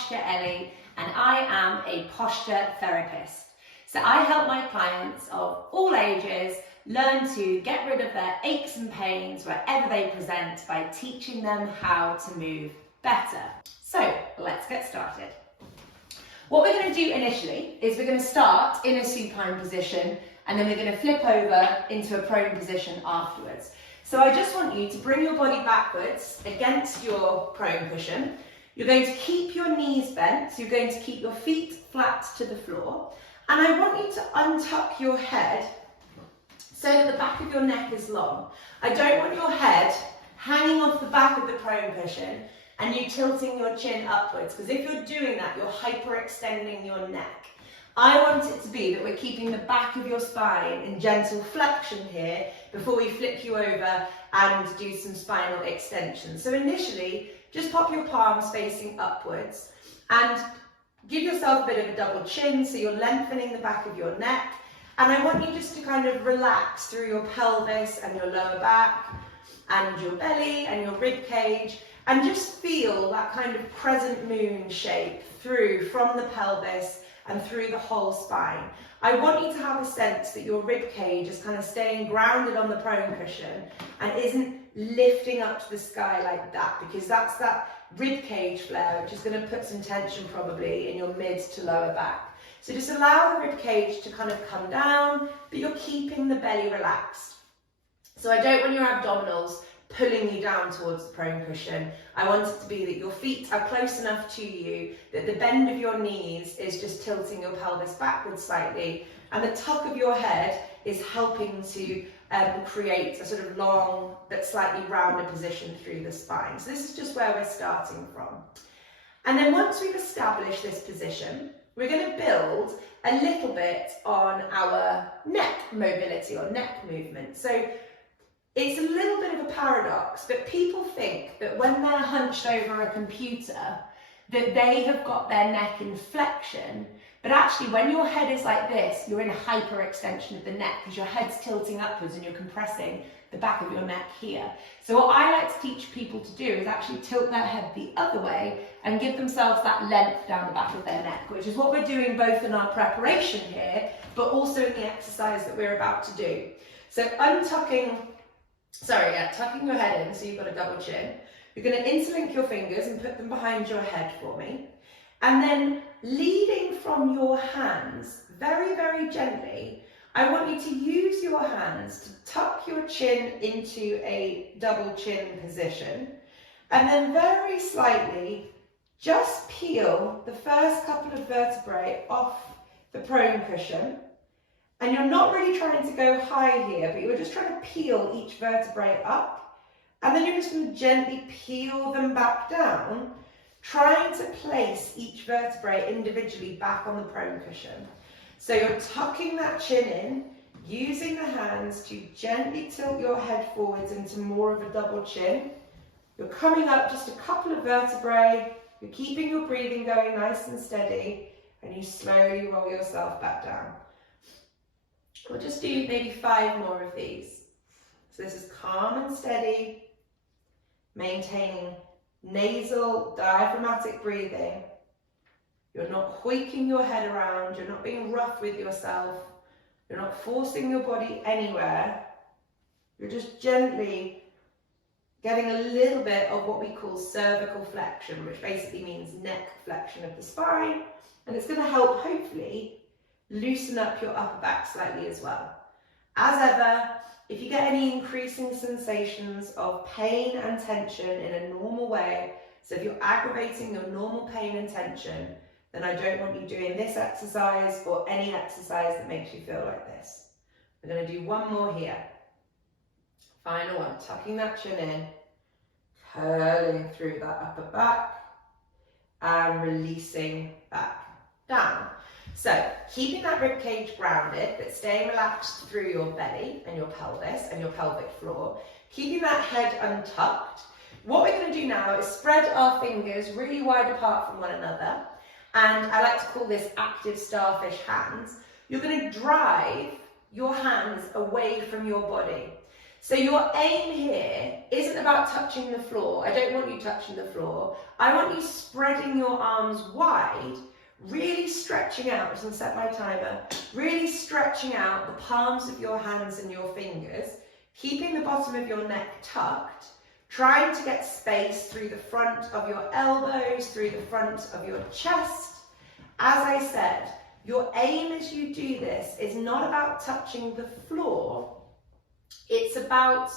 Posture Ellie, and I am a posture therapist. So I help my clients of all ages learn to get rid of their aches and pains wherever they present by teaching them how to move better. So let's get started. What we're going to do initially is we're going to start in a supine position, and then we're going to flip over into a prone position afterwards. So I just want you to bring your body backwards against your prone cushion. You're going to keep your knees bent, so you're going to keep your feet flat to the floor. And I want you to untuck your head so that the back of your neck is long. I don't want your head hanging off the back of the prone cushion and you tilting your chin upwards, because if you're doing that, you're hyperextending your neck. I want it to be that we're keeping the back of your spine in gentle flexion here before we flip you over and do some spinal extension. So initially, just pop your palms facing upwards and give yourself a bit of a double chin, so you're lengthening the back of your neck. And I want you just to kind of relax through your pelvis and your lower back and your belly and your rib cage, and just feel that kind of crescent moon shape through from the pelvis and through the whole spine. I want you to have a sense that your rib cage is kind of staying grounded on the prone cushion and isn't lifting up to the sky like that, because that's that rib cage flare which is going to put some tension probably in your mid to lower back. So just allow the rib cage to kind of come down, but you're keeping the belly relaxed. So I don't want your abdominals pulling you down towards the prone cushion. I want it to be that your feet are close enough to you that the bend of your knees is just tilting your pelvis backwards slightly, and the tuck of your head is helping to create a sort of long but slightly rounder position through the spine. So this is just where we're starting from. And then once we've established this position, we're going to build a little bit on our neck mobility or neck movement. So it's a little bit of a paradox, but people think that when they're hunched over a computer, that they have got their neck in flexion. But actually, when your head is like this, you're in a hyperextension of the neck because your head's tilting upwards and you're compressing the back of your neck here. So what I like to teach people to do is actually tilt their head the other way and give themselves that length down the back of their neck, which is what we're doing both in our preparation here, but also in the exercise that we're about to do. So tucking your head in so you've got a double chin. You're going to interlink your fingers and put them behind your head for me. And then leading from your hands, very, very gently, I want you to use your hands to tuck your chin into a double chin position. And then very slightly, just peel the first couple of vertebrae off the prone cushion. And you're not really trying to go high here, but you're just trying to peel each vertebrae up. And then you're just going to gently peel them back down, trying to place each vertebrae individually back on the prone cushion. So you're tucking that chin in, using the hands to gently tilt your head forwards into more of a double chin. You're coming up just a couple of vertebrae, you're keeping your breathing going nice and steady, and you slowly roll yourself back down. We'll just do maybe 5 more of these. So this is calm and steady, maintaining nasal diaphragmatic breathing. You're not hoiking your head around, you're not being rough with yourself, you're not forcing your body anywhere. You're just gently getting a little bit of what we call cervical flexion, which basically means neck flexion of the spine, and it's going to help hopefully loosen up your upper back slightly as well. As ever, if you get any increasing sensations of pain and tension in a normal way, so if you're aggravating your normal pain and tension, then I don't want you doing this exercise or any exercise that makes you feel like this. We're going to do one more here. Final one, tucking that chin in, curling through that upper back, and releasing back down. So keeping that rib cage grounded, but staying relaxed through your belly and your pelvis and your pelvic floor, keeping that head untucked. What we're going to do now is spread our fingers really wide apart from one another, and I like to call this active starfish hands. You're going to drive your hands away from your body. So your aim here isn't about touching the floor. I don't want you touching the floor. I want you spreading your arms wide, really stretching out. I'm just going to set my timer. Really stretching out the palms of your hands and your fingers, keeping the bottom of your neck tucked, trying to get space through the front of your elbows, through the front of your chest. As I said, your aim as you do this is not about touching the floor. It's about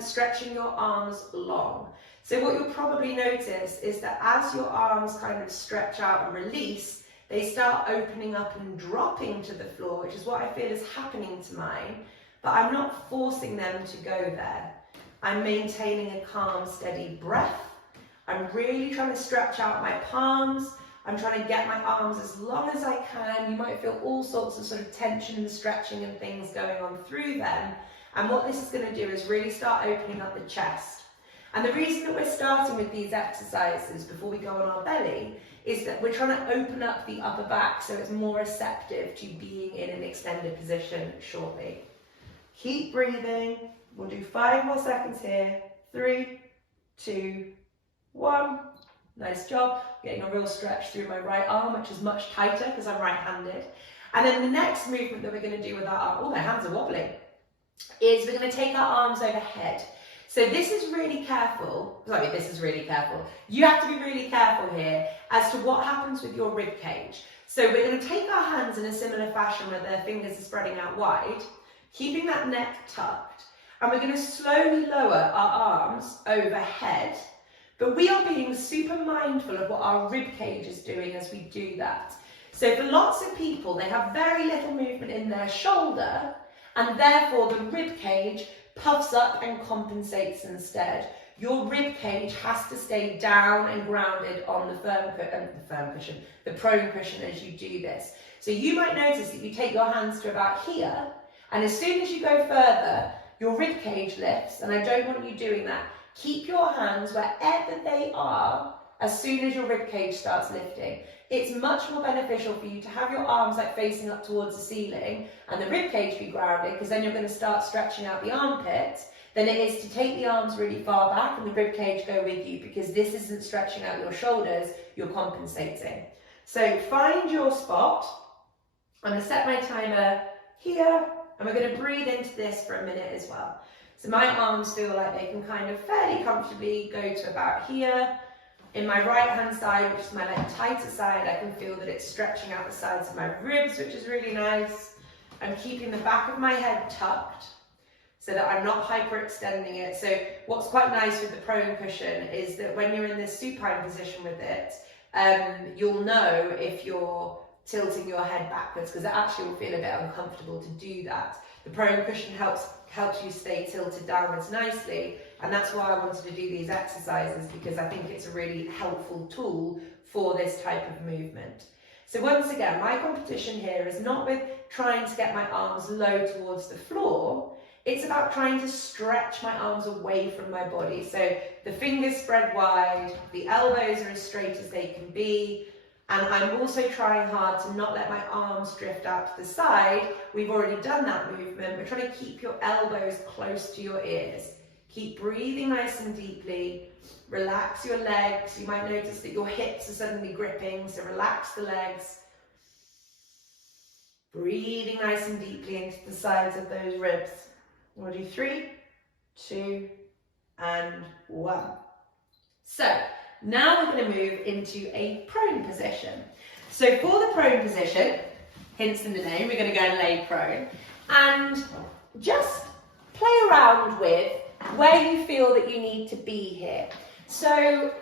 stretching your arms long. So what you'll probably notice is that as your arms kind of stretch out and release, they start opening up and dropping to the floor, which is what I feel is happening to mine, but I'm not forcing them to go there. I'm maintaining a calm, steady breath. I'm really trying to stretch out my palms. I'm trying to get my arms as long as I can. You might feel all sorts of sort of tension and stretching and things going on through them. And what this is going to do is really start opening up the chest. And the reason that we're starting with these exercises before we go on our belly is that we're trying to open up the upper back so it's more receptive to being in an extended position shortly. Keep breathing. We'll do 5 more seconds here. 3, 2, 1. Nice job. Getting a real stretch through my right arm, which is much tighter because I'm right-handed. And then the next movement that we're going to do with our arm, oh, my hands are wobbling, is we're going to take our arms overhead. So this is really careful. You have to be really careful here as to what happens with your rib cage. So we're going to take our hands in a similar fashion where their fingers are spreading out wide, keeping that neck tucked, and we're going to slowly lower our arms overhead. But we are being super mindful of what our rib cage is doing as we do that. So for lots of people, they have very little movement in their shoulder, and therefore the rib cage puffs up and compensates instead. Your rib cage has to stay down and grounded on the prone cushion as you do this. So you might notice that you take your hands to about here, and as soon as you go further, your rib cage lifts, and I don't want you doing that. Keep your hands wherever they are as soon as your rib cage starts lifting. It's much more beneficial for you to have your arms like facing up towards the ceiling and the rib cage be grounded, because then you're going to start stretching out the armpit, than it is to take the arms really far back and the rib cage go with you, because this isn't stretching out your shoulders, you're compensating. So find your spot. I'm going to set my timer here, and we're going to breathe into this for a minute as well. So my arms feel like they can kind of fairly comfortably go to about here. In my right hand side, which is my like tighter side, I can feel that it's stretching out the sides of my ribs, which is really nice. I'm keeping the back of my head tucked so that I'm not hyperextending it. So what's quite nice with the prone cushion is that when you're in this supine position with it, you'll know if you're tilting your head backwards, because it actually will feel a bit uncomfortable to do that. The prone cushion helps you stay tilted downwards nicely, and that's why I wanted to do these exercises, because I think it's a really helpful tool for this type of movement. So once again, my competition here is not with trying to get my arms low towards the floor, it's about trying to stretch my arms away from my body. So the fingers spread wide, the elbows are as straight as they can be, and I'm also trying hard to not let my arms drift out to the side. We've already done that movement. We're trying to keep your elbows close to your ears. Keep breathing nice and deeply. Relax your legs. You might notice that your hips are suddenly gripping, so relax the legs. Breathing nice and deeply into the sides of those ribs. We'll do 3, 2, and 1. So now we're going to move into a prone position. So for the prone position, hence in the name, we're going to go and lay prone and just play around with where you feel that you need to be here. So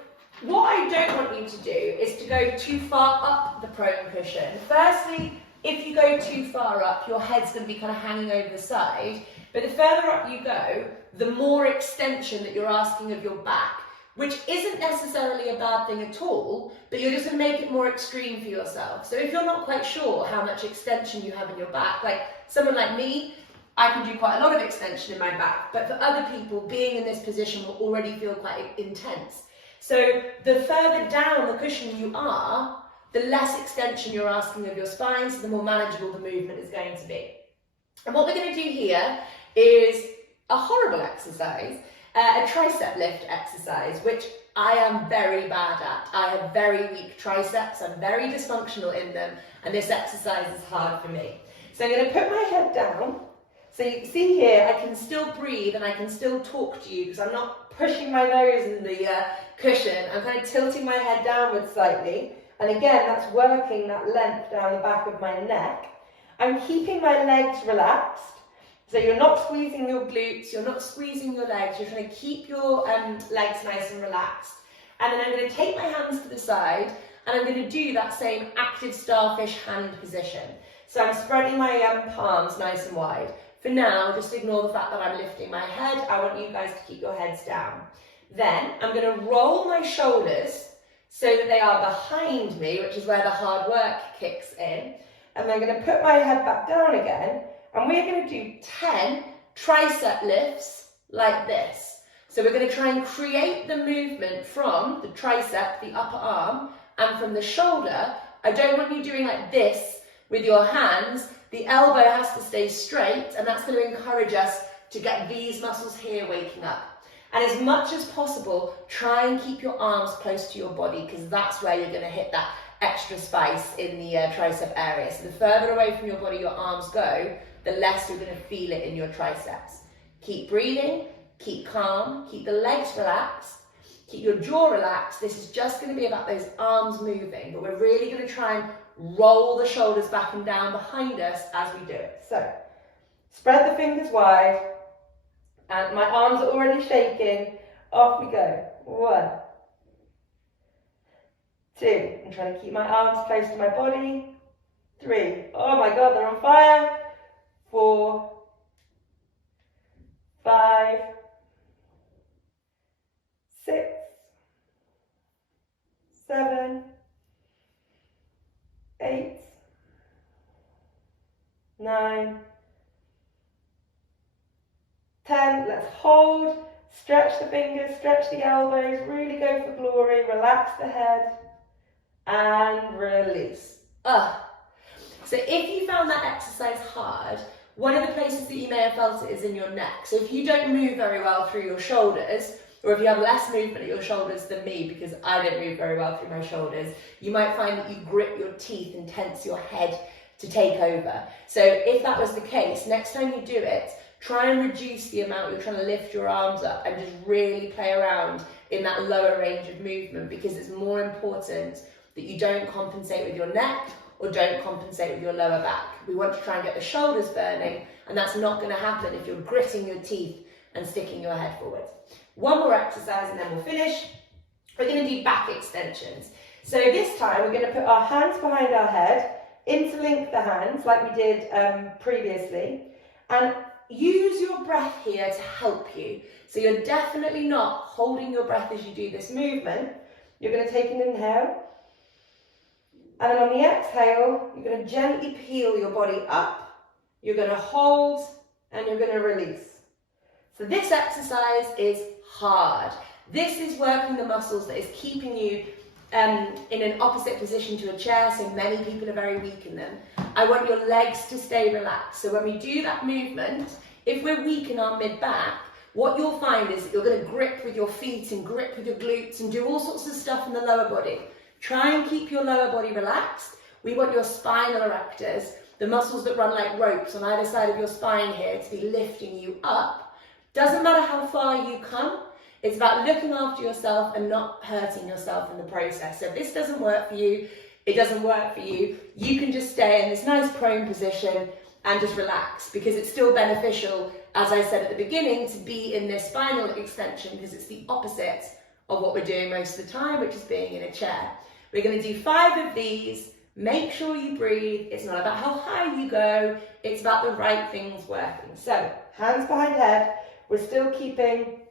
what I don't want you to do is to go too far up the prone cushion. Firstly, if you go too far up, your head's going to be kind of hanging over the side. But the further up you go, the more extension that you're asking of your back, which isn't necessarily a bad thing at all, but you're just going to make it more extreme for yourself. So if you're not quite sure how much extension you have in your back, like someone like me, I can do quite a lot of extension in my back, but for other people, being in this position will already feel quite intense. So the further down the cushion you are, the less extension you're asking of your spine, so the more manageable the movement is going to be. And what we're going to do here is a horrible exercise, a tricep lift exercise, which I am very bad at. I have very weak triceps, I'm very dysfunctional in them, and this exercise is hard for me. So I'm going to put my head down. So you can see here, I can still breathe and I can still talk to you because I'm not pushing my nose in the cushion. I'm kind of tilting my head downwards slightly. And again, that's working that length down the back of my neck. I'm keeping my legs relaxed. So you're not squeezing your glutes, you're not squeezing your legs, you're trying to keep your legs nice and relaxed. And then I'm going to take my hands to the side and I'm going to do that same active starfish hand position. So I'm spreading my palms nice and wide. For now, just ignore the fact that I'm lifting my head. I want you guys to keep your heads down. Then I'm going to roll my shoulders so that they are behind me, which is where the hard work kicks in. And I'm going to put my head back down again. And we're going to do 10 tricep lifts like this. So we're going to try and create the movement from the tricep, the upper arm, and from the shoulder. I don't want you doing like this with your hands. The elbow has to stay straight, and that's going to encourage us to get these muscles here waking up. And as much as possible, try and keep your arms close to your body because that's where you're going to hit that extra spice in the tricep area. So the further away from your body your arms go, the less you're going to feel it in your triceps. Keep breathing, keep calm, keep the legs relaxed, keep your jaw relaxed. This is just going to be about those arms moving, but we're really going to try and roll the shoulders back and down behind us as we do it. So, spread the fingers wide, and my arms are already shaking. Off we go. 1, 2, I'm trying to keep my arms close to my body. 3, oh my God, they're on fire. 4, 5, 6, 7, 8, 9, 10. Let's hold, stretch the fingers, stretch the elbows, really go for glory, relax the head, and release. So if you found that exercise hard, one of the places that you may have felt it is in your neck. So if you don't move very well through your shoulders, or if you have less movement at your shoulders than me, because I don't move very well through my shoulders, you might find that you grip your teeth and tense your head to take over. So if that was the case, next time you do it, try and reduce the amount you're trying to lift your arms up and just really play around in that lower range of movement, because it's more important that you don't compensate with your neck or don't compensate with your lower back. We want to try and get the shoulders burning, and that's not going to happen if you're gritting your teeth and sticking your head forward. One more exercise and then we'll finish. We're going to do back extensions. So this time we're going to put our hands behind our head, interlink the hands like we did previously, and use your breath here to help you. So you're definitely not holding your breath as you do this movement. You're going to take an inhale, and then on the exhale, you're going to gently peel your body up, you're going to hold, and you're going to release. So this exercise is hard. This is working the muscles that is keeping you in an opposite position to a chair, so many people are very weak in them. I want your legs to stay relaxed. So when we do that movement, if we're weak in our mid-back, what you'll find is that you're going to grip with your feet and grip with your glutes and do all sorts of stuff in the lower body. Try and keep your lower body relaxed. We want your spinal erectors, the muscles that run like ropes on either side of your spine here, to be lifting you up. Doesn't matter how far you come, it's about looking after yourself and not hurting yourself in the process. So if this doesn't work for you, it doesn't work for you. You can just stay in this nice prone position and just relax, because it's still beneficial, as I said at the beginning, to be in this spinal extension, because it's the opposite of what we're doing most of the time, which is being in a chair. We're going to do 5 of these. Make sure you breathe. It's not about how high you go. It's about the right things working. So hands behind head. We're still keeping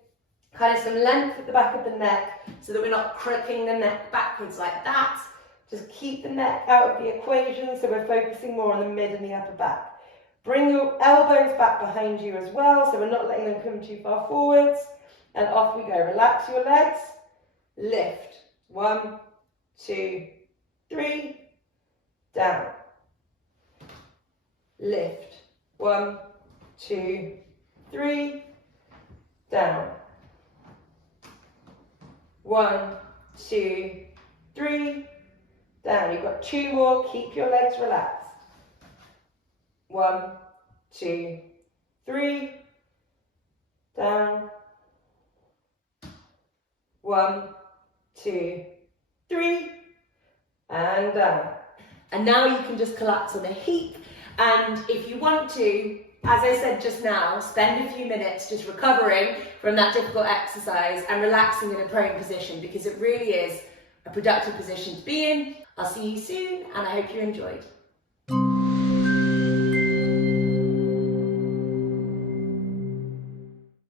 kind of some length at the back of the neck so that we're not crooking the neck backwards like that. Just keep the neck out of the equation, so we're focusing more on the mid and the upper back. Bring your elbows back behind you as well, so we're not letting them come too far forwards. And off we go. Relax your legs. Lift. 1, 2, 3. Down. Lift. 1, 2, 3. down. 1, 2, 3, down. You've got 2 more, keep your legs relaxed. 1, 2, 3, down. 1, 2, 3, and down. And now you can just collapse on a heap, and if you want to, as I said just now, spend a few minutes just recovering from that difficult exercise and relaxing in a prone position, because it really is a productive position to be in. I'll see you soon, and I hope you enjoyed.